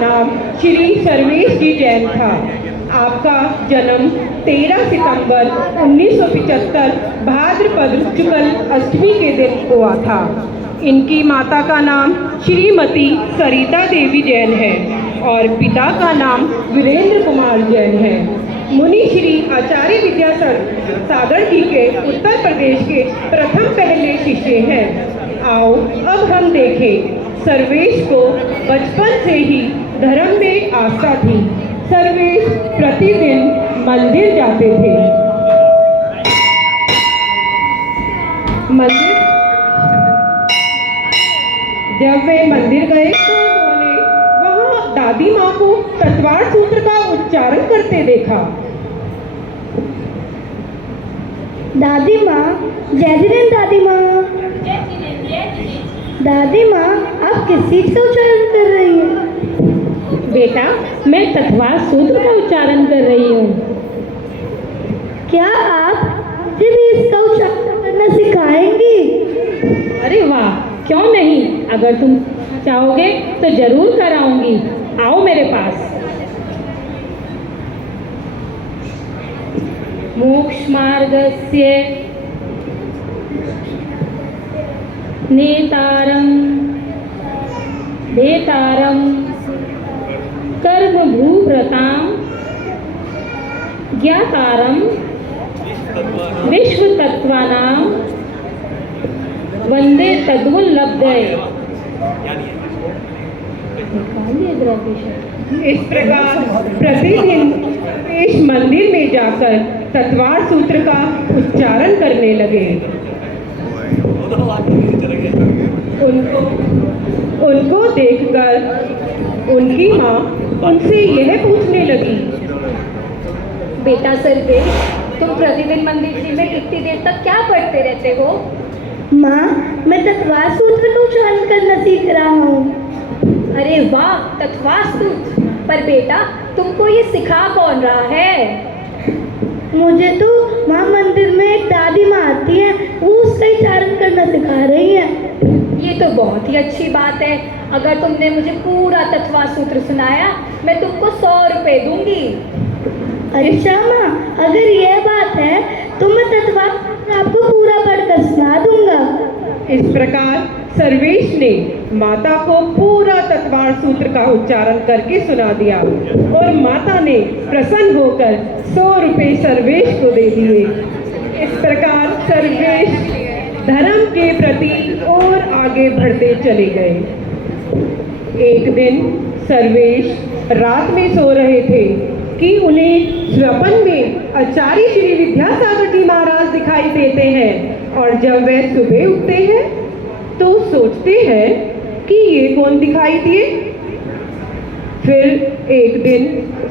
नाम श्री सर्वेश जी जैन था। आपका जन्म 13 सितंबर 1975 भाद्रपद शुक्ल अष्टमी के दिन हुआ था। इनकी माता का नाम श्रीमती सरिता देवी जैन है और पिता का नाम वीरेंद्र कुमार जैन है। मुनि श्री आचार्य विद्यासागर जी के उत्तर प्रदेश के प्रथम पहले शिष्य हैं। आओ अब हम देखें, सर्वेश को बचपन से ही धर्म में आस्था थी। सर्वेश प्रतिदिन मंदिर जाते थे। जब वे मंदिर गए तो उन्होंने वहाँ दादी माँ को तत्वार सूत्र का उच्चारण करते देखा। दादी माँ, जय जिनेंद्र दादी माँ। दादी माँ, आप किस चीज का उच्चारण कर रही हैं? बेटा, मैं तत्वार सूत्र का उच्चारण कर रही हूँ। क्या आप मुझे भी इसका उच्चारण करना सिखाएंगी? अरे वाह, क्यों नहीं। अगर तुम चाहोगे तो जरूर कराऊंगी। आओ मेरे पास। मोक्ष मार्गस्य नेतारं भेतारं कर्मभूव्रतां ज्ञातारं विश्वतत्त्वानां वंदे तद्वल्लभ्ये। इस प्रकार प्रतिदिन सर्वेश मंदिर में जाकर तत्वार सूत्र का उच्चारण करने लगे। उनको देखकर उनकी माँ उनसे यह पूछने लगी, बेटा सर्वेश, तुम प्रतिदिन मंदिर जी में कितनी देर तक क्या पढ़ते रहते हो? माँ, मैं तत्वार सूत्र का उच्चारण करना सीख रहा हूँ। अरे वाह, तत्वार सूत्र। पर बेटा, तुमको ये सिखा कौन रहा है? मुझे तो वहाँ मंदिर में एक दादी माँ आती है, वो उसका उच्चारण करना सिखा रही है। ये तो बहुत ही अच्छी बात है। अगर तुमने मुझे पूरा तत्वार सूत्र सुनाया, मैं तुमको 100 रुपए दूंगी। अच्छा माँ, अगर यह बात है तो मैं तत्वार आपको पूरा पढ़कर सुना दूंगा। इस प्रकार सर्वेश ने माता को पूरा तत्वार सूत्र का उच्चारण करके सुना दिया और माता ने प्रसन्न होकर 100 रुपए सर्वेश को दे दिए। इस प्रकार सर्वेश धर्म के प्रति और आगे बढ़ते चले गए। एक दिन सर्वेश रात में सो रहे थे कि उन्हें स्वप्न में आचार्य श्री विद्यासागर जी महाराज दिखाई देते हैं और जब वे सुबह उठते हैं तो सोचते हैं कि ये कौन दिखाई दिए। फिर एक दिन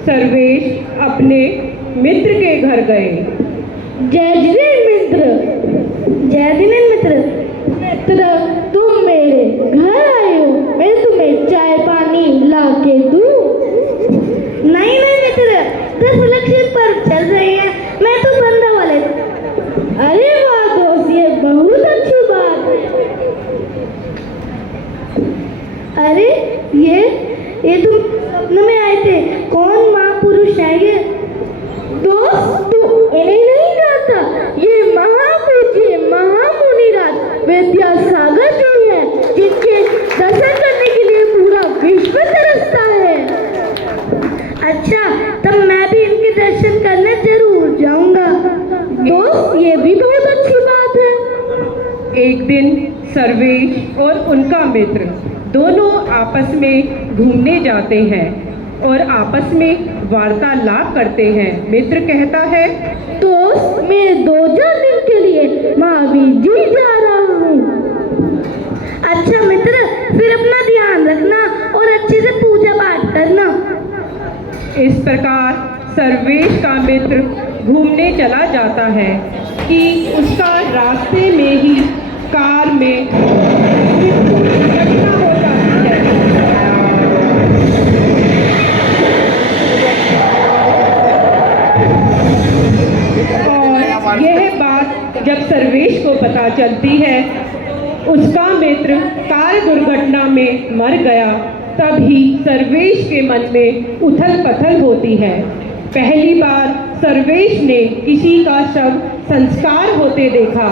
सर्वेश अपने मित्र के घर गए। जय जिनेंद्र मित्र, जय जिनेंद्र मित्र, तुम मेरे घर आए हो, मैं तुम्हें चाय पानी ला के दूं? नहीं नहीं मित्र, 10 इलेक्शन पर चल रही है, मैं तो बंदा वाले। अरे वाह दोस्त, ये बहुत अच्छी बात है। अरे ये तुम सपने में आए थे, कौन महापुरुष है ये? दोस्त, तू इन्हें नहीं जानता, ये महापूज्य महामुनिराज विद्यासागर जी है, जिनके दर्शन करने के लिए पूरा विश्व तरसता है। अच्छा, तब मैं भी इनके दर्शन करने जरूर जाऊंगा। दोस्त, ये भी बहुत अच्छी बात है। एक दिन सर्वेश और उनका मित्र दोनों आपस में घूमने जाते हैं और आपस में वार्तालाप करते हैं। मित्र कहता है, दोस्त, मैं 2-4 दिन के लिए महावीर जी जा रहा हूँ। अच्छा मित्र, फिर अपना ध्यान रखना और अच्छे से पूजा पाठ करना। इस प्रकार सर्वेश का मित्र घूमने चला जाता है कि उसका रास्ते में ही कार में घटना हो जाती है। और यह बात जब सर्वेश को पता चलती है, उसका मित्र कार दुर्घटना में मर गया तभी सर्वेश के मन में उथल पथल होती है। पहली बार सर्वेश ने किसी का शव संस्कार होते देखा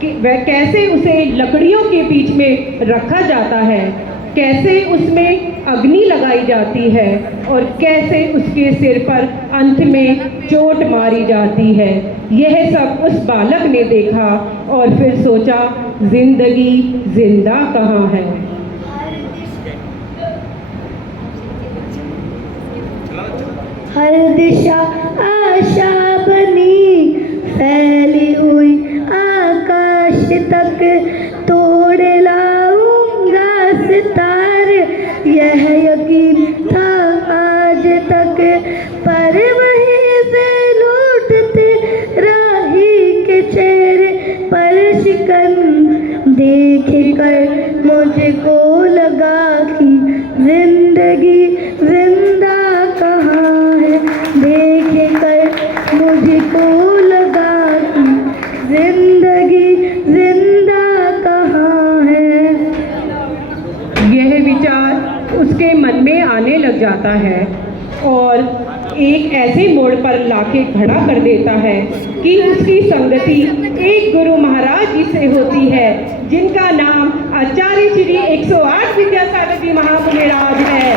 कि वह कैसे उसे लकड़ियों के बीच में रखा जाता है, कैसे उसमें अग्नि लगाई जाती है और कैसे उसके सिर पर अंत में चोट मारी जाती है। यह सब उस बालक ने देखा और फिर सोचा, जिंदगी जिंदा कहाँ है। हर दिशा आशा बनी फैली हुई आकाश तक, तोड़ लाऊंगा सितारे यह यकीन था आज तक, पर वहीं से लौटते राही के चेहरे पर शिकन देख कर मुझको लगा कि जिंदगी जिंदा कहाँ है। देख कर मुझको लगा कि जिंदगी जिंदा कहाँ है। यह विचार उसके मन में आने लग जाता है और एक ऐसे मोड़ पर लाके खड़ा कर देता है कि उसकी संगति एक गुरु महाराज जी से होती है, जिनका नाम आचार्य श्री 108 विद्यासागर जी महामुनिराज है।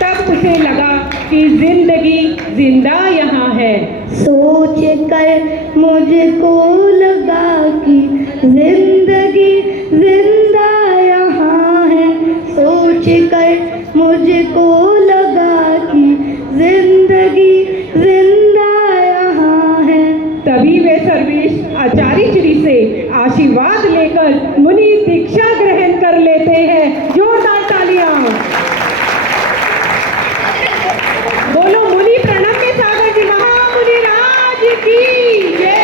तब उसे लगा कि जिंदगी जिंदा यहाँ है। सोच कर मुझको लगा कि जिंदगी जिंदा यहाँ है। सोच कर मुझको लगा कि जिंदगी जिंदा यहाँ है। तभी वे सर्वेश आचार्य श्री से आशीर्वाद लेकर मुनि दीक्षा ग्रहण कर लेते हैं। जोरदार तालियां। बोलो मुनि प्रणम्य सागर जी महामुनि राज की जय।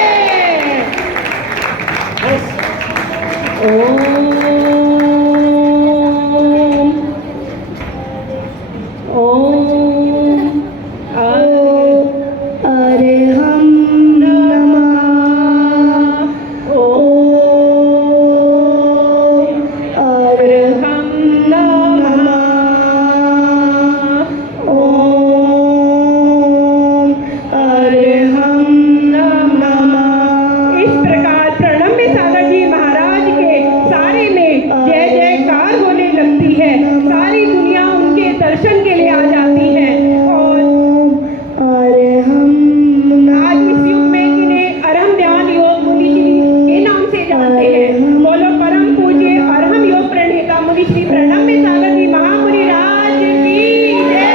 ओम ओम अरे हम दर्शन के लिए आ जाती है और आज इस युग में इन्हें अरहम ध्यान योग मुनि श्री के नाम से जानते हैं। बोलो परम पूज्य अरहम योग प्रणेता मुनि श्री प्रणम्य सागर जी महामुनि राज की जय।